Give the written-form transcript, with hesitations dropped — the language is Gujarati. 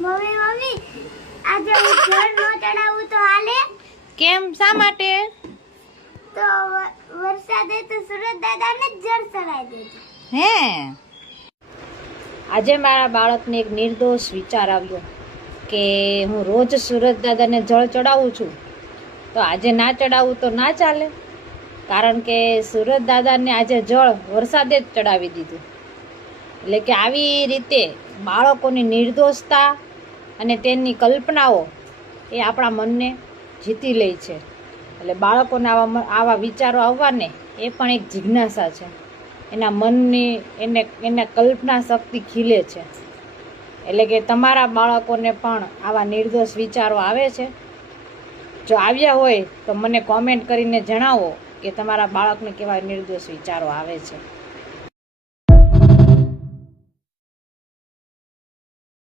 મમ્મી મમ્મી આજે હું જળ નો ચડાવું તો હાલે? કેમ, શા માટે? તો વરસાદે તો સુરત દાદાને જ જળ ચડાવી દીધું. હે, આજે મારા બાળકને એક નિર્દોષ વિચાર આવ્યો કે હું રોજ સુરત દાદાને જળ ચડાવું છું, તો આજે ના ચડાવું તો ના ચાલે. કારણ કે સુરત દાદાને આજે જળ વરસાદે જ ચડાવી દીધું. એટલે કે આવી રીતે બાળકોની નિર્દોષતા અને તેમની કલ્પનાઓ એ આપણા મનને જીતી લે છે. એટલે બાળકોને આવા વિચારો આવવાને એ પણ એક જિજ્ઞાસા છે. એના મનની એને કલ્પના શક્તિ ખીલે છે. એટલે કે તમારા બાળકોને પણ આવા નિર્દોષ વિચારો આવે છે? જો આવ્યા હોય તો મને કોમેન્ટ કરીને જણાવો કે તમારા બાળકને કેવા નિર્દોષ વિચારો આવે છે.